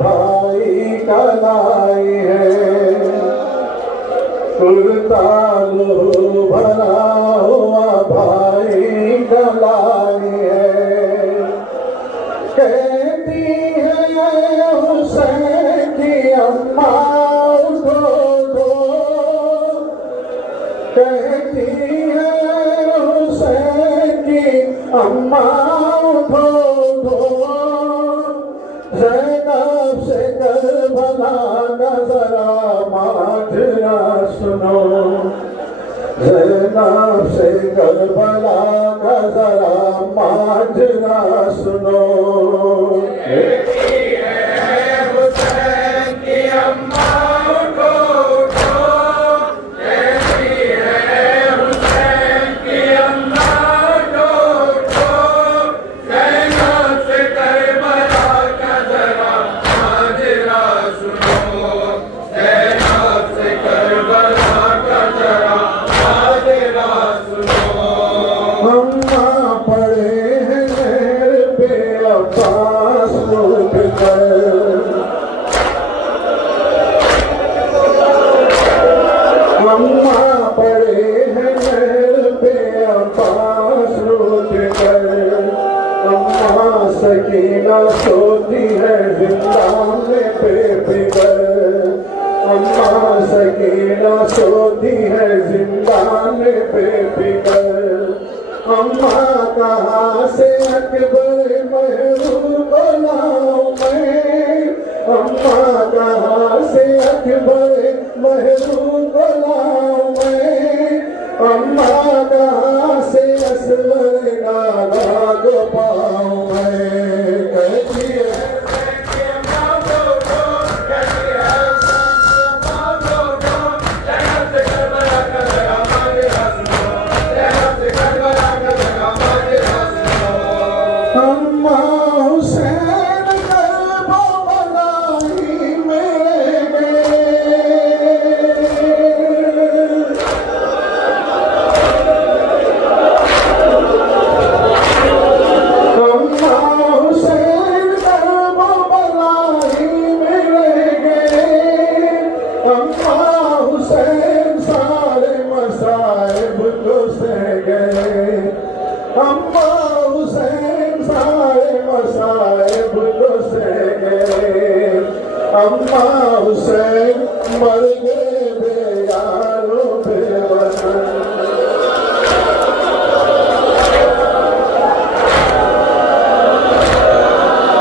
भाई कलाई है, कुर्तालू भरा हुआ भाई कलाई है। कहती है हुसैन की अम्मा उठो, कहती है हुसैन की अम्मा उठो, ज़ैनब से करबला का ज़रा माजरा सुनो, ज़ैनब से करबला का ज़रा माजरा सुनो। अम्मा पड़े हैं मेरे पे पास रोक कर, अम्मा सकीना सोती है जिंदाने पे फिकर, अम्मा सकीना सोती है जिंदाने पे फिकर। अम्मा कहाँ से अकबर महरूम को लाऊं मैं, अम्मा कहाँ से अकबर महरूम को लाऊं मैं, अम्मा कहाँ से असगर नागा को पाऊं मैं। कहती है अम्मा हुसैन करबला ही में गए, अम्मा हुसैन करबला ही में गए, अम्मा हुसैन सारे मसाइब को सह गए, अम्मा हुसैन सारे मसाइब को सह गए, अम्मा हुसैन मर गए बेयारो बेवतन।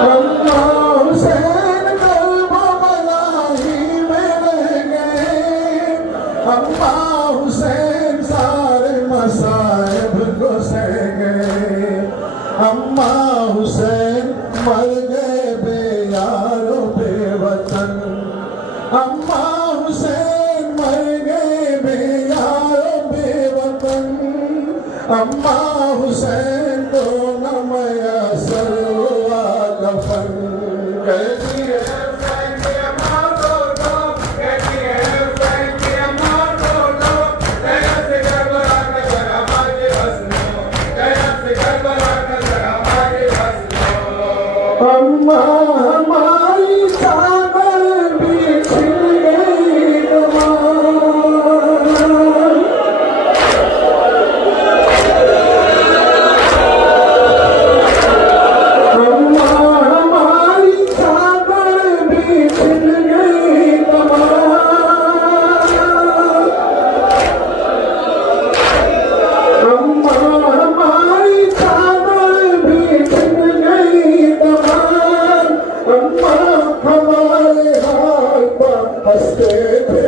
अम्मा हुसैन करबला ही में रह गए, अम्मा हुसैन सारे मसाइब को सह गए, अम्मा हुसैन मर गए बेयारो बेवतन, अम्मा हुसैन मर गए बेयारो बेवतन, अम्मा हुसैन को न मयसर हुआ कफन। कहती है अम्मा हमारी चादर बिछड़ गई कमान, अम्मा हमारी चादर बिछड़ गई कमान, अम्मा हमारी चादर बिछड़ गई कमान, अम्मा हमारे हाल पर हंसते थे,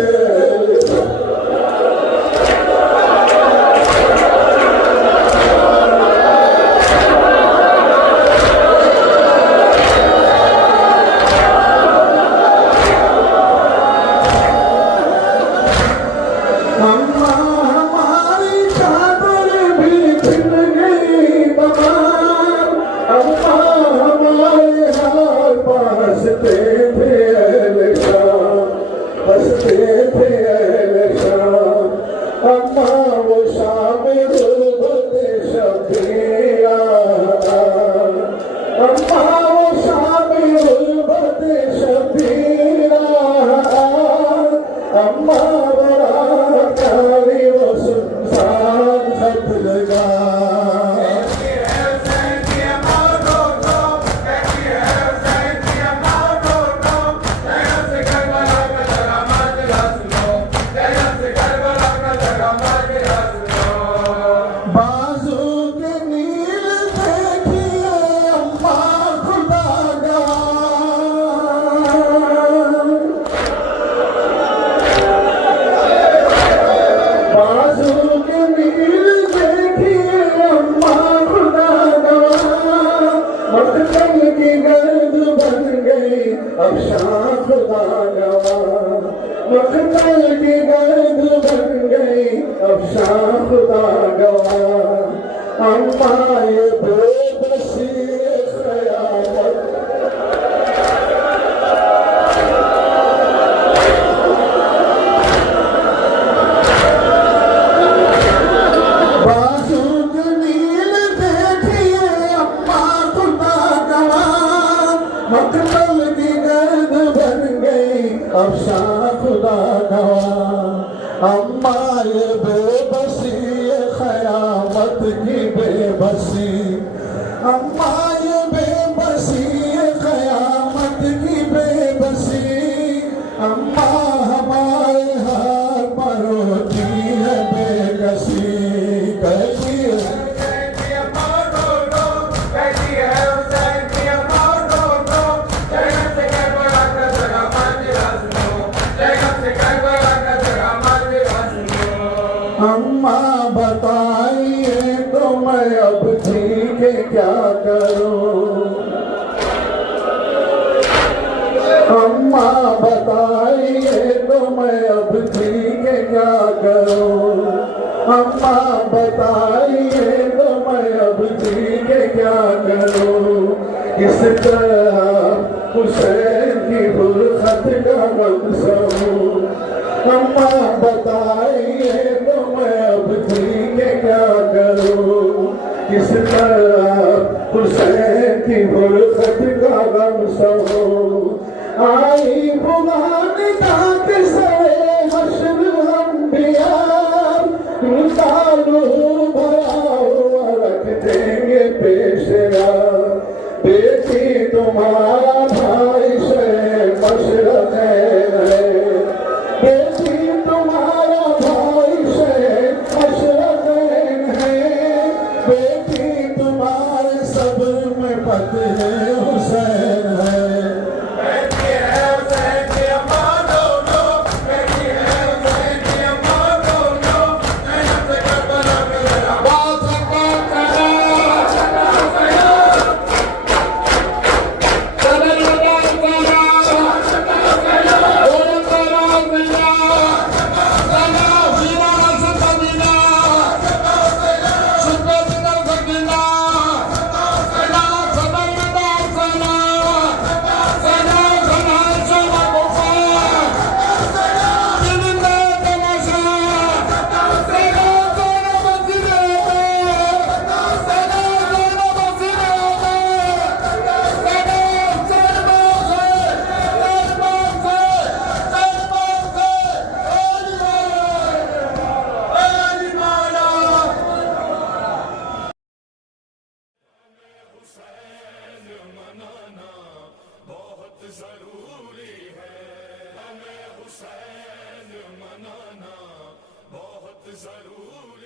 अम्मा हमारी चादर बिछड़ गई कमान, अम्मा हमारे हाल पर हंसते थे, हंसते अब शाह खुदा गवा मखमल की गर्द बन गई अब शाह खुदा गवा अम्मा ये बेबसी क़यामत मकबल की गर्द बन गई अब शाह खुदा गवा अम्मा ये बेबसी ये क़यामत की बेबसी अम्मा ये बेबसी ये क़यामत की बेबसी अम्मा हमारे हाथ पर होती है बेकसी कहती है अम्मा बताइए तो मैं अब जी के क्या करूं अम्मा बताइए तो मैं अब जी के क्या करूं अम्मा बताइए तो मैं अब जी के क्या करूं किस तरह हुसैन की फुर्सत का मंसूर अम्मा बताइए तो मैं अब जी के क्या करूं किस तरह हुसैन की फुर्सत का गम सहूं आई बुलाने का किसरे हश्र अंबिया रुतालू भरा हुआ रख देंगे पेशरा बेटी तुम्हारा भाई से मशरक़ है बेटी तुम्हारा भाई से मशरक़ है बेटी तुम्हारे सब्र में पते हुसैन है जरूरी है हमें हुसैन मनाना बहुत जरूरी